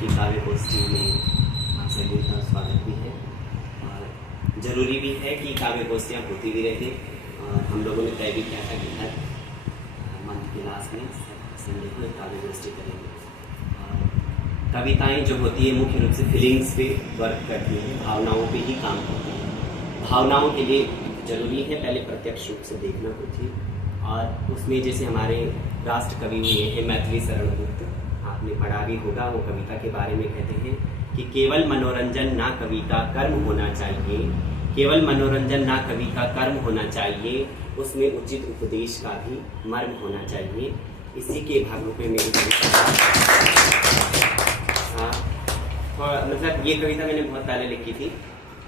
की काव्य गोष्ठी में आप सभी का स्वागत भी है और ज़रूरी भी है कि काव्य गोष्ठियाँ होती भी रहती। और हम लोगों ने तय भी किया था कि हर मंथ के लास्ट में संडे को एक काव्य गोष्ठी करेंगे। और कविताएँ जो होती है मुख्य रूप से फीलिंग्स पे वर्क करती हैं, भावनाओं पे ही काम करती हैं। भावनाओं के लिए ज़रूरी है पहले प्रत्यक्ष रूप से देखना कुछ ही, और उसमें जैसे हमारे राष्ट्र कवि हुए हैं मैथिली शरण गुप्त, आपने पढ़ा भी होगा। वो कविता के बारे में कहते हैं कि केवल मनोरंजन ना कवि का कर्म होना चाहिए, केवल मनोरंजन ना कवि का कर्म होना चाहिए, उसमें उचित उपदेश का भी मर्म होना चाहिए। इसी के भाग रूप में मेरी कविता मतलब ये कविता मैंने बहुत पहले लिखी थी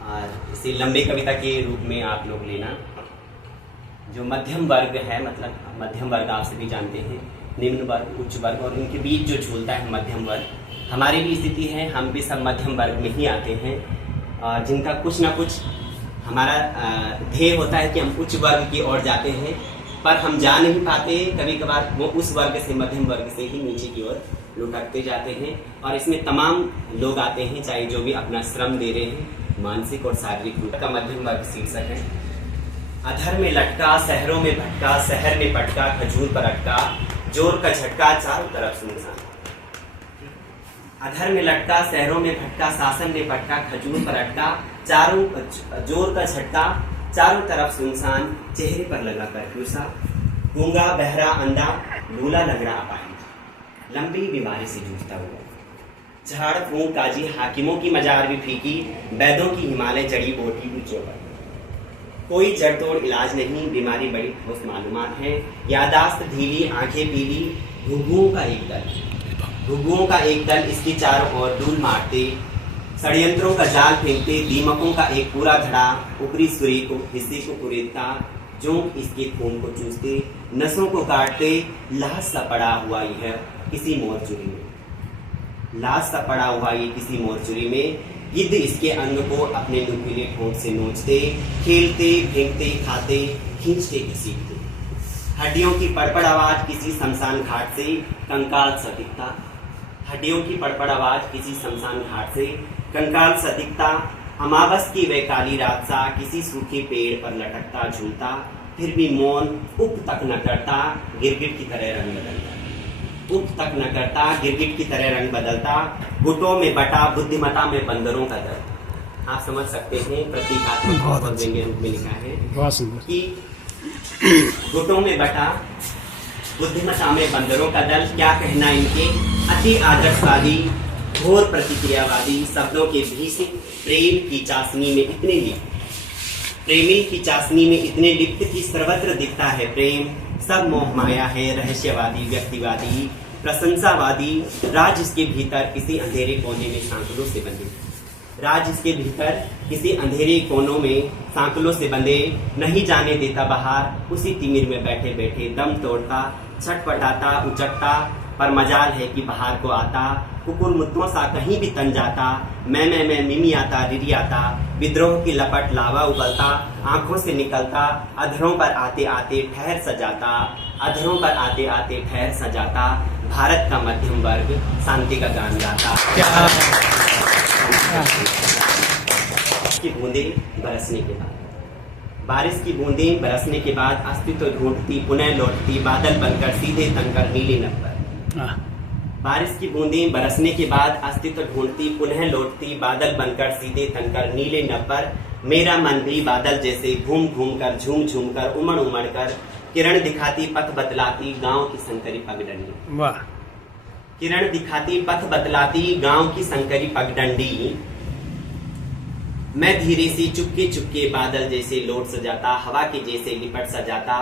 और इसे लंबे कविता के रूप में आप लोग लेना। जो मध्यम वर्ग है, मतलब मध्यम वर्ग आप सभी जानते हैं, निम्न वर्ग, उच्च वर्ग और उनके बीच जो झूलता है मध्यम वर्ग, हमारी भी स्थिति है। हम भी सब मध्यम वर्ग में ही आते हैं, जिनका कुछ ना कुछ हमारा ध्येय होता है कि हम उच्च वर्ग की ओर जाते हैं, पर हम जा नहीं पाते। कभी कभार वो उस वर्ग से, मध्यम वर्ग से ही नीचे की ओर लुढ़कते जाते हैं। और इसमें तमाम लोग आते हैं, चाहे जो भी अपना श्रम दे रहे हैं, मानसिक और शारीरिक रूप का। मध्यम वर्ग शीर्षक है। अधर में लटका, शहरों में भटका, शहर में पटका, खजूर पर अटका, जोर का झटका, चारों तरफ सुनसान। अधर में लटका, शहरों में भटका, शासन में पटका, खजूर पर अटका, चारों जोर का झटका, चारों तरफ सुनसान। चेहरे पर लगा कर्फ्यू सा, गूंगा बहरा अंधा, लूला लंगड़ा अपाहिज, लंबी बीमारी से जूझता हुआ। झाड़ फूंक काजी, हाकिमों की मजार भी फीकी, वैद्यों की हिमालय जड़ी बूटी भी चौपट। कोई जड़ तोड़ इलाज नहीं, बीमारी बड़ी ठोस मालूमात है। यादाश्त ढीली, आंखें पीली, घुघुओं का एक दल इसकी चारों ओर डूल मारते, षड्यंत्रों का जाल फेंकते, दीमकों का एक पूरा धड़ा ऊपरी सूर्य को हिस्से को कुरेदता, जोंक इसके खून को चूसते, नसों को काटते। लाश सा पड़ा हुआ यह किसी मोरचुरी में, लाश सा पड़ा हुआ ये किसी मोरचुरी में। गिद्ध इसके अंग को अपने नुकीले ठोंठ से नोचते, खेलते, फेंकते, खाते, खींचते, घसीटते। हड्डियों की पड़पड़ आवाज किसी शमशान घाट से कंकाल सा दिखता, हड्डियों की पड़पड़ आवाज किसी शमशान घाट से कंकाल सा दिखता। अमावस की वह काली रात सा किसी सूखे पेड़ पर लटकता झूलता, फिर भी मौन उप तक न करता, गिरगिट की तरह रंग बदलता, उप तक न करता, गिरगिट की तरह रंग बदलता। गुटों में बटा, बुद्धिमता में बंदरों का दर्द। आप समझ सकते हैं, प्रतीकात्मक और व्यंग्य रूप में लिखा है कि गुटों में बटा, बुद्धिमता में बंदरों का दल। क्या कहना इनके अति आदर्शवादी, घोर प्रतिक्रियावादी शब्दों के भीष प्रेम की चाशनी में इतने लिप्त, प्रेमी की चाशनी में इतने लिप्त कि सर्वत्र दिखता है प्रेम। सब मोह माया है, रहस्यवादी, व्यक्तिवादी, प्रशंसावादी। राज इसके भीतर किसी अंधेरे कोने में सांकलों से बंधे, राज इसके भीतर किसी अंधेरे कोनों में सांकलों से बंधे, नहीं जाने देता बाहर। उसी तिमिर में बैठे बैठे दम तोड़ता, छटपटाता, उचटता, पर मजाल है कि बाहर को आता। कुकुर मुत्तों सा कहीं भी तन जाता, मैं मिमी आता, रिरी आता। विद्रोह की लपट लावा उबलता, आंखों से निकलता, अधरों पर आते आते ठहर सजाता, अधरों पर आते आते ठहर सजाता। भारत का मध्यम वर्ग शांति का गान गाता। की बूंदें बरसने के बाद, बारिश की बूंदें बरसने के बाद अस्तित्व ढूंढती, पुनः लौटती, बादल बनकर सीधे तनकर नीले नभ पर। बारिश की बूंदें बरसने के बाद अस्तित्व ढूंढती, पुनः लौटती, बादल बनकर सीधे तनकर नीले नभ पर। मेरा मन भी बादल जैसे घूम घूम कर, झूम झूम कर, उमड़ उमड़ कर, किरण दिखाती, पथ बतलाती, गांव की संकरी पगडंडी। वाह। किरण दिखाती, पथ बतलाती, गांव की संकरी पगडंडी। मैं धीरे से चुपके चुपके बादल जैसे लौट सजाता, हवा के जैसे लिपट सजाता,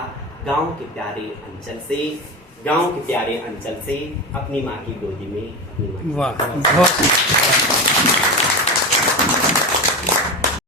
गांव के प्यारे अंचल से, गांव के प्यारे अंचल से, अपनी माँ की गोदी में, अपनी माँ। वाह।